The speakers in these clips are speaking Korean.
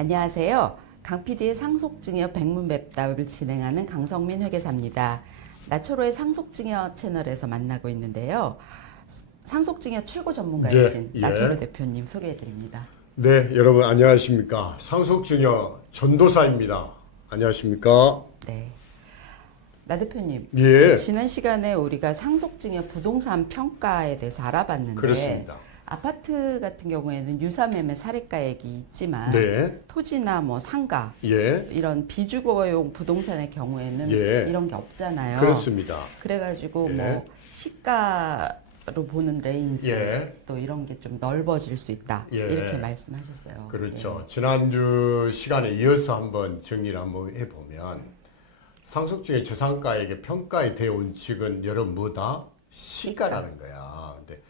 안녕하세요. 강PD의 상속증여 백문맵답을 진행하는 강성민 회계사입니다. 나초로의 상속증여 채널에서 만나고 있는데요. 상속증여 최고 전문가이신 나초로 대표님 소개해드립니다. 네, 여러분 안녕하십니까. 상속증여 전도사입니다. 안녕하십니까. 네. 나 대표님, 예. 지난 시간에 우리가 상속증여 부동산 평가에 대해서 알아봤는데 그렇습니다. 아파트 같은 경우에는 유사매매 사례가액이 있지만 네. 토지나 뭐 상가 예. 이런 비주거용 부동산의 경우에는 예. 이런 게 없잖아요. 그렇습니다. 그래가지고 예. 뭐 시가로 보는 레인지 예. 또 이런 게 좀 넓어질 수 있다 예. 이렇게 말씀하셨어요. 그렇죠. 지난주 시간에 이어서 한번 정리를 한번 해보면 상속증여 재산가액의 평가의 대원칙은 여러분 뭐다? 시가라는 거야. 근데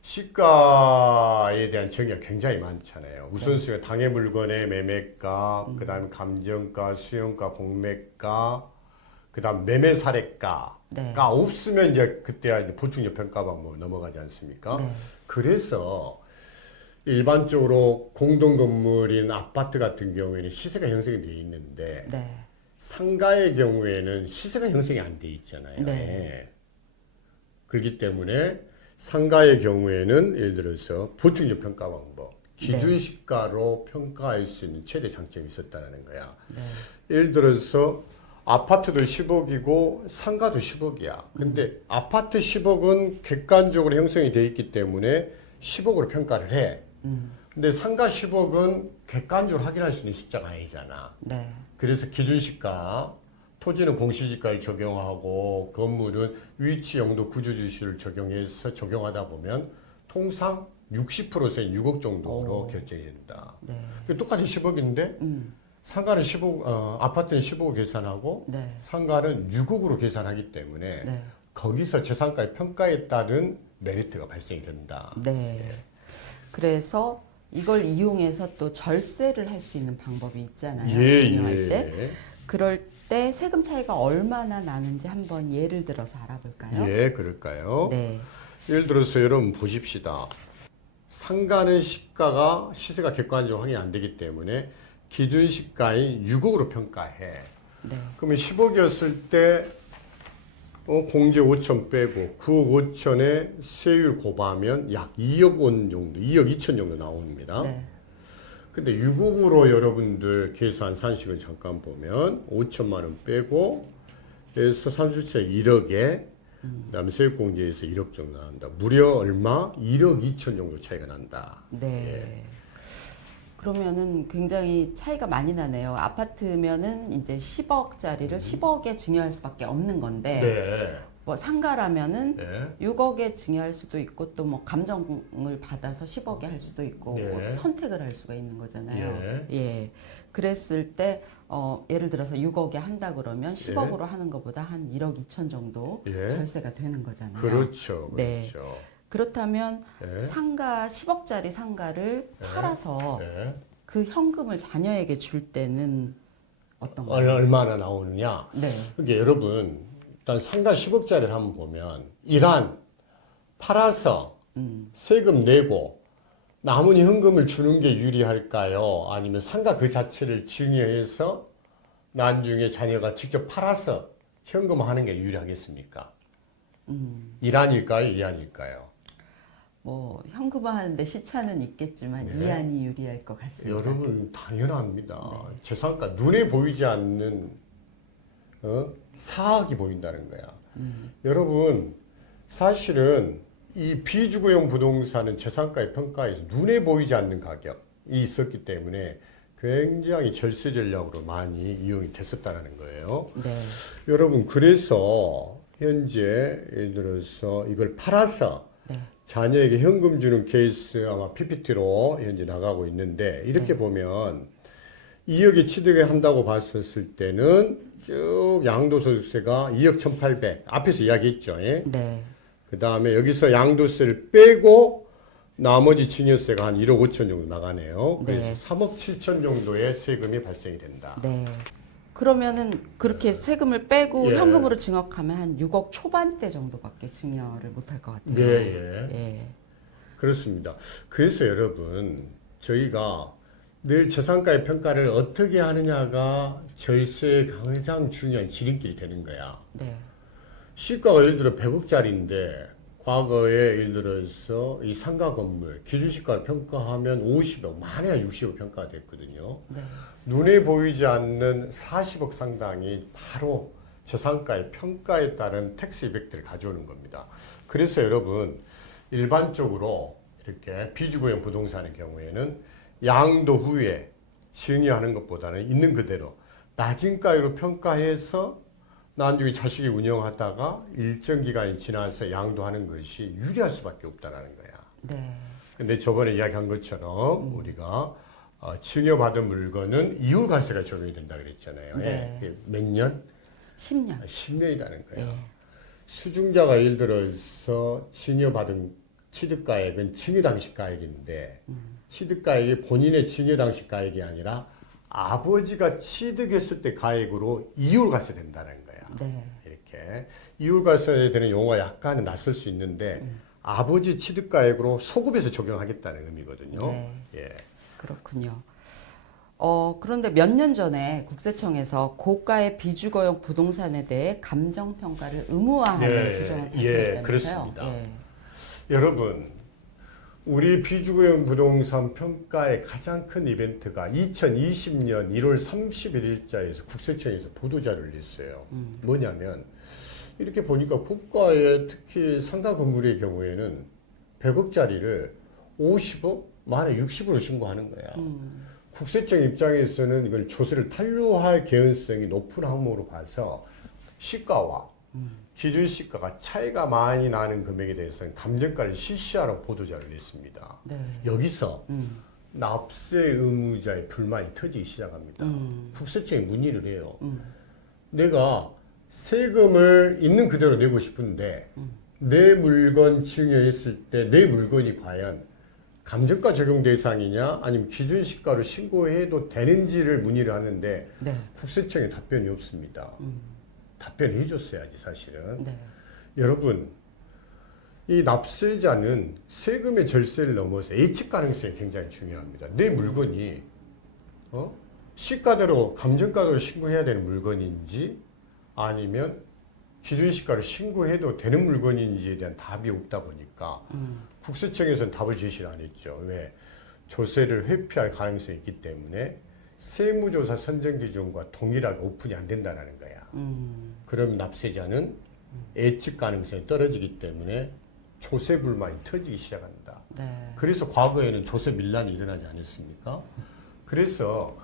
시가에 대한 정의가 굉장히 많잖아요. 우선순위가 당해 물건의 매매가, 그다음에 감정가, 수용가, 공매가, 그다음 매매 사례가가 네. 없으면 이제 그때야 이제 보충적 평가 방법으로 넘어가지 않습니까? 네. 그래서 일반적으로 공동 건물인 아파트 같은 경우에는 시세가 형성이 돼 있는데 네. 상가의 경우에는 시세가 형성이 안 돼 있잖아요. 네. 그렇기 때문에 상가의 경우에는 예를 들어서 보충적 평가 방법, 기준 네. 시가로 평가할 수 있는 최대 장점이 있었다는 거야. 네. 예를 들어서 아파트도 10억이고 상가도 10억이야. 근데 아파트 10억은 객관적으로 형성이 돼 있기 때문에 10억으로 평가를 해. 근데 상가 10억은 객관적으로 확인할 수 있는 숫자가 아니잖아. 네. 그래서 기준시가, 토지는 공시지가를 적용하고 건물은 위치, 영도, 구조주시를 적용해서 적용하다 보면 통상 60%에서 6억 정도로 결정이 된다. 네. 똑같이 10억인데 상가는 15억, 아파트는 15억 계산하고 네. 상가는 6억으로 계산하기 때문에 네. 거기서 재산가의 평가에 따른 메리트가 발생이 된다. 네. 그래서 이걸 이용해서 또 절세를 할 수 있는 방법이 있잖아요. 운영할 때. 그럴 때 세금 차이가 얼마나 나는지 한번 예를 들어서 알아볼까요? 예, 그럴까요? 네. 예를 들어서 여러분 보십시다. 상가는 시세가 객관적으로 확인이 안 되기 때문에 기준 시가인 6억으로 평가해. 네. 그러면 10억이었을 때 공제 5천 빼고 9억 5천에 세율 곱하면 약 2억 원 정도, 2억 2천 정도 나옵니다. 네. 근데 6억으로 여러분들 계산 산식을 잠깐 보면 5천만 원 빼고 해서 산수채 1억에 그다음에 세액공제에서 1억 정도 나온다. 무려 얼마? 1억 2천 정도 차이가 난다. 네. 그러면은 굉장히 차이가 많이 나네요. 아파트면은 이제 10억짜리를 10억에 증여할 수밖에 없는 건데, 네. 뭐 상가라면은 네. 6억에 증여할 수도 있고 또 뭐 감정을 받아서 10억에 할 수도 있고 네. 뭐 선택을 할 수가 있는 거잖아요. 예. 예. 그랬을 때 예를 들어서 6억에 한다 그러면 10억으로 하는 것보다 한 1억 2천 정도 예. 절세가 되는 거잖아요. 그렇죠. 네. 그렇죠. 그렇다면 예. 상가 10억짜리 상가를 팔아서 예. 그 현금을 자녀에게 줄 때는 어떤가요? 얼마나 나오느냐? 네. 그게 여러분 일단 상가 10억짜리를 한번 보면 이란 팔아서 세금 내고 남은 현금을 주는 게 유리할까요? 아니면 상가 그 자체를 증여해서 나중에 자녀가 직접 팔아서 현금화하는 게 유리하겠습니까? 이란일까요? 이안일까요? 뭐 현금화하는데 시차는 있겠지만 네. 이안이 유리할 것 같습니다. 여러분 당연합니다. 재산가 눈에 보이지 않는 사학이 보인다는 거야. 여러분 사실은 이 비주거용 부동산은 재산가의 평가에서 눈에 보이지 않는 가격이 있었기 때문에 굉장히 절세 전략으로 많이 이용이 됐었다는 거예요. 네. 여러분 그래서 현재 예를 들어서 이걸 팔아서 네. 자녀에게 현금 주는 케이스 아마 PPT로 현재 나가고 있는데 이렇게 네. 보면 2억에 취득을 한다고 봤었을 때는 쭉 양도소득세가 2억 1,800 앞에서 이야기했죠. 예? 네. 그 다음에 여기서 양도세를 빼고 나머지 증여세가 한 1억 5천 정도 나가네요. 그래서 네. 3억 7천 정도의 세금이 발생이 된다. 네. 그러면은 그렇게 세금을 빼고 예. 현금으로 증여하면 한 6억 초반대 정도밖에 증여를 못할 것 같아요. 예, 예. 예. 그렇습니다. 그래서 여러분 저희가 늘 재산가의 평가를 어떻게 하느냐가 절세의 가장 중요한 지름길이 되는 거야. 네. 시가가 예를 들어 100억짜리인데 과거에 예를 들어서 이 상가 건물 기준시가를 평가하면 50억, 많아야 60억 평가가 됐거든요. 네. 눈에 보이지 않는 40억 상당이 바로 재산가의 평가에 따른 텍스 이펙트를 가져오는 겁니다. 그래서 여러분 일반적으로 이렇게 비주거용 부동산의 경우에는 양도 후에 증여하는 것보다는 있는 그대로 낮은 가격으로 평가해서 나중에 자식이 운영하다가 일정 기간이 지나서 양도하는 것이 유리할 수밖에 없다라는 거야. 네. 근데 저번에 이야기한 것처럼 우리가 증여받은 물건은 이율과세가 적용이 된다 그랬잖아요. 네. 예. 몇 년? 10년. 10년이라는 거야. 네. 수중자가 예를 들어서 증여받은 취득가액은 증여 당시 가액인데 취득가액이 본인의 증여 당시 가액이 아니라 아버지가 취득했을 때 가액으로 이율과세 된다는 거야. 네. 이렇게 이율과세에 대한 용어가 약간은 낯설 수 있는데 아버지 취득가액으로 소급해서 적용하겠다는 의미거든요. 네. 예. 그렇군요. 그런데 몇 년 전에 국세청에서 고가의 비주거용 부동산에 대해 감정평가를 의무화하는 네, 규정을 예, 발표했다면서요? 그렇습니다. 예. 여러분, 우리 비주거용 부동산 평가의 가장 큰 이벤트가 2020년 1월 31일자에서 국세청에서 보도자료를 냈어요. 뭐냐면 이렇게 보니까 고가의 특히 상가 건물의 경우에는 100억짜리를 50억, 많아 60으로 신고하는 거야. 국세청 입장에서는 이걸 조세를 탄로할 개연성이 높은 항목으로 봐서 시가와 기준 시가가 차이가 많이 나는 금액에 대해서는 감정가를 실시하라고 보도자를 냈습니다. 네. 여기서 납세 의무자의 불만이 터지기 시작합니다. 국세청에 문의를 해요. 내가 세금을 있는 그대로 내고 싶은데 내 물건 증여했을 때 내 물건이 과연 감정가 적용 대상이냐 아니면 기준시가로 신고해도 되는지를 문의를 하는데 네. 국세청에 답변이 없습니다. 답변해 줬어야지 사실은. 네. 여러분 이 납세자는 세금의 절세를 넘어서 예측 가능성이 굉장히 중요합니다. 내 물건이 시가대로 감정가로 신고해야 되는 물건인지 아니면 기준시가로 신고해도 되는 물건인지에 대한 답이 없다 보니까 국세청에서는 답을 제시를 안 했죠. 왜? 조세를 회피할 가능성이 있기 때문에 세무조사 선정 기준과 동일하게 오픈이 안 된다는 거야. 그럼 납세자는 예측 가능성이 떨어지기 때문에 조세 불만이 터지기 시작한다. 네. 그래서 과거에는 조세 밀란이 일어나지 않았습니까? 그래서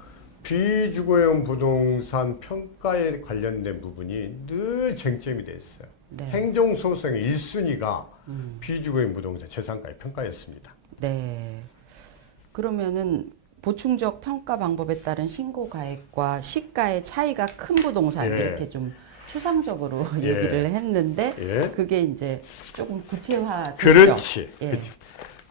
비주거용 부동산 평가에 관련된 부분이 늘 쟁점이 됐어요. 네. 행정소송의 1순위가 비주거용 부동산 재산가의 평가였습니다. 네. 그러면은 보충적 평가 방법에 따른 신고 가액과 시가의 차이가 큰 부동산 예. 이렇게 좀 추상적으로 예. 얘기를 했는데 예. 그게 이제 조금 구체화 그렇지. 예. 그렇지.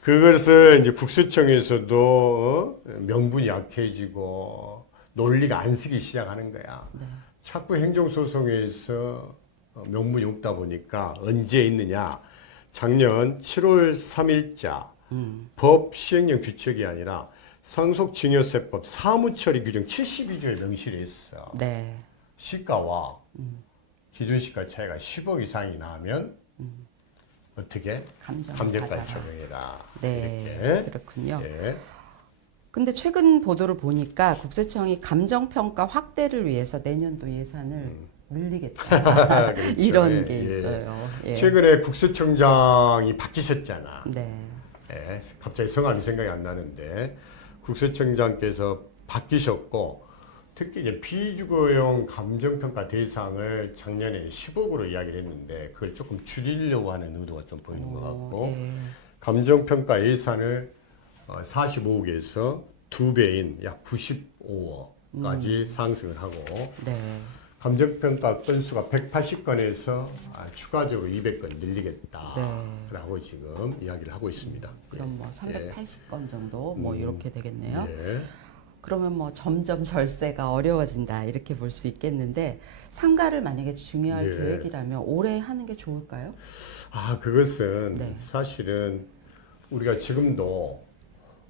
그것을 이제 국세청에서도 명분이 약해지고 논리가 안 쓰기 시작하는 거야. 네. 자꾸 행정소송에서 명분이 없다 보니까 언제 있느냐. 작년 7월 3일자 법 시행령 규칙이 아니라 상속증여세법 사무처리 규정 72조에 명시를 했어. 네. 시가와 기준시가 차이가 10억 이상이 나면 어떻게? 감정가를 적용해라. 네. 이렇게. 그렇군요. 예. 근데 최근 보도를 보니까 국세청이 감정평가 확대를 위해서 내년도 예산을 늘리겠다. 그렇죠. 이런 예, 게 예. 있어요. 예. 최근에 국세청장이 바뀌셨잖아. 네. 예, 갑자기 성함이 생각이 안 나는데 국세청장께서 바뀌셨고 특히 이제 비주거용 감정평가 대상을 작년에 10억으로 이야기를 했는데 그걸 조금 줄이려고 하는 의도가 좀 보이는 것 같고 예. 감정평가 예산을 45억에서 2배인 약 95억까지 상승을 하고 네. 감정평가 건수가 180건에서 추가적으로 200건 늘리겠다라고 지금 이야기를 하고 있습니다. 그럼 뭐 380건 정도 뭐 이렇게 되겠네요. 예. 그러면 뭐 점점 절세가 어려워진다 이렇게 볼 수 있겠는데 상가를 만약에 중요할 예. 계획이라면 올해 하는 게 좋을까요? 그것은 네. 사실은 우리가 지금도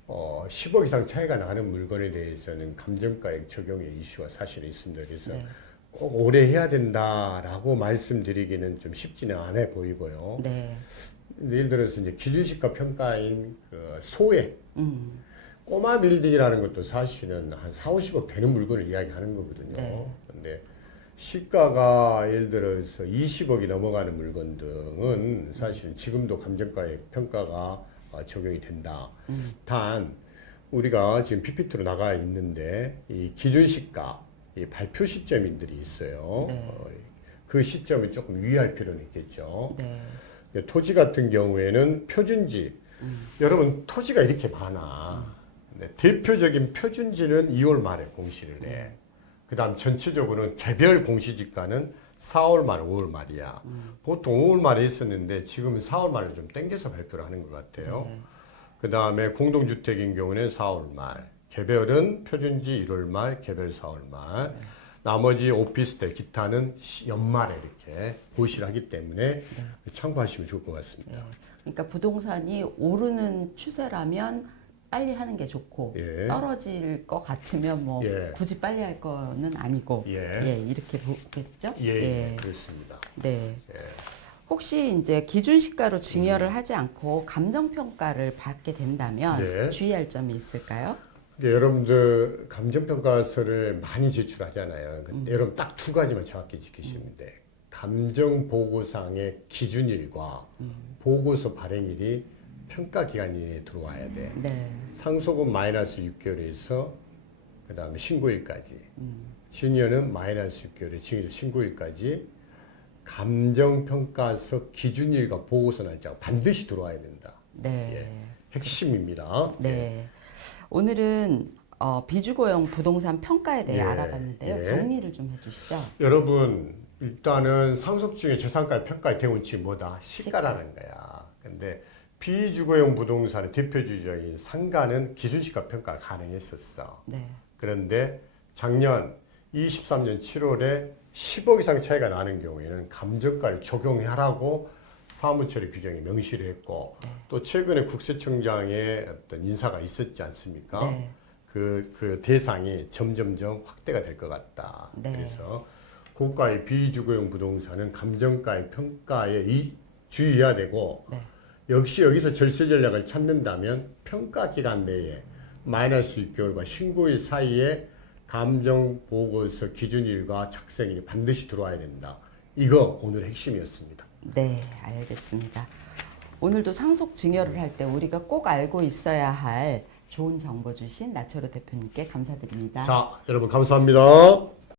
10억 이상 차이가 나는 물건에 대해서는 감정가액 적용의 이슈가 사실은 있습니다. 그래서 네. 꼭 오래 해야 된다라고 말씀드리기는 좀 쉽지는 않아 보이고요. 네. 예를 들어서 이제 기준시가 평가인 그 소액, 음. 꼬마 빌딩이라는 것도 사실은 한 4, 50억 되는 물건을 이야기하는 거거든요. 네. 근데 시가가 예를 들어서 20억이 넘어가는 물건 등은 사실은 지금도 감정가액 평가가 적용이 된다. 단 우리가 지금 PPT로 나가 있는데 이 기준시가 이 발표 시점들이 있어요. 네. 그 시점을 조금 유의할 필요는 있겠죠. 네. 토지 같은 경우에는 표준지. 여러분 토지가 이렇게 많아. 근데 대표적인 표준지는 2월 말에 공시를 해. 그다음 전체적으로는 개별 공시지가는 4월 말, 5월 말이야. 보통 5월 말에 있었는데 지금은 4월 말에 좀 땡겨서 발표를 하는 것 같아요. 네. 그다음에 공동주택인 경우는 4월 말, 개별은 표준지 1월 말, 개별 4월 말. 나머지 오피스텔, 기타는 연말에 이렇게 고시를 하기 때문에 참고하시면 좋을 것 같습니다. 네. 그러니까 부동산이 오르는 추세라면 빨리 하는 게 좋고 예. 떨어질 것 같으면 뭐 예. 굳이 빨리 할 거는 아니고 예. 이렇게 보겠죠? 예, 그렇습니다. 네. 예. 혹시 이제 기준 시가로 증여를 하지 않고 감정 평가를 받게 된다면 네. 주의할 점이 있을까요? 여러분들 감정평가서를 많이 제출하잖아요. 여러분 딱 두 가지만 정확히 지키시면 돼. 감정보고상의 기준일과 보고서 발행일이 평가기간 이내에 들어와야 돼. 네. 상속은 마이너스 6개월에서 그 다음에 신고일까지. 증여는 마이너스 6개월에 증여 신고일까지 감정평가서 기준일과 보고서 날짜가 반드시 들어와야 된다. 네. 예. 핵심입니다. 네. 오늘은 비주거용 부동산 평가에 대해 예. 알아봤는데요. 예. 정리를 좀 해주시죠. 여러분 일단은 상속 중에 재산가 평가의 대원칙이 뭐다? 시가라는 거야. 근데 비주거용 부동산의 대표주의적인 상가는 기준시가 평가가 가능했었어. 네. 그런데 작년 23년 7월에 10억 이상 차이가 나는 경우에는 감정가를 적용하라고 사무처리 규정에 명시를 했고 또 최근에 국세청장의 어떤 인사가 있었지 않습니까? 네. 그 대상이 점점점 확대가 될 것 같다. 네. 그래서 고가의 비주거용 부동산은 감정가의 평가에 주의해야 되고 네. 역시 여기서 절세 전략을 찾는다면 평가 기간 내에 마이너스 6개월과 신고일 사이에 감정 보고서 기준일과 작성일이 반드시 들어와야 된다. 이거 오늘 핵심이었습니다. 네, 알겠습니다. 오늘도 상속 증여를 할 때 우리가 꼭 알고 있어야 할 좋은 정보 주신 나철호 대표님께 감사드립니다. 자, 여러분 감사합니다.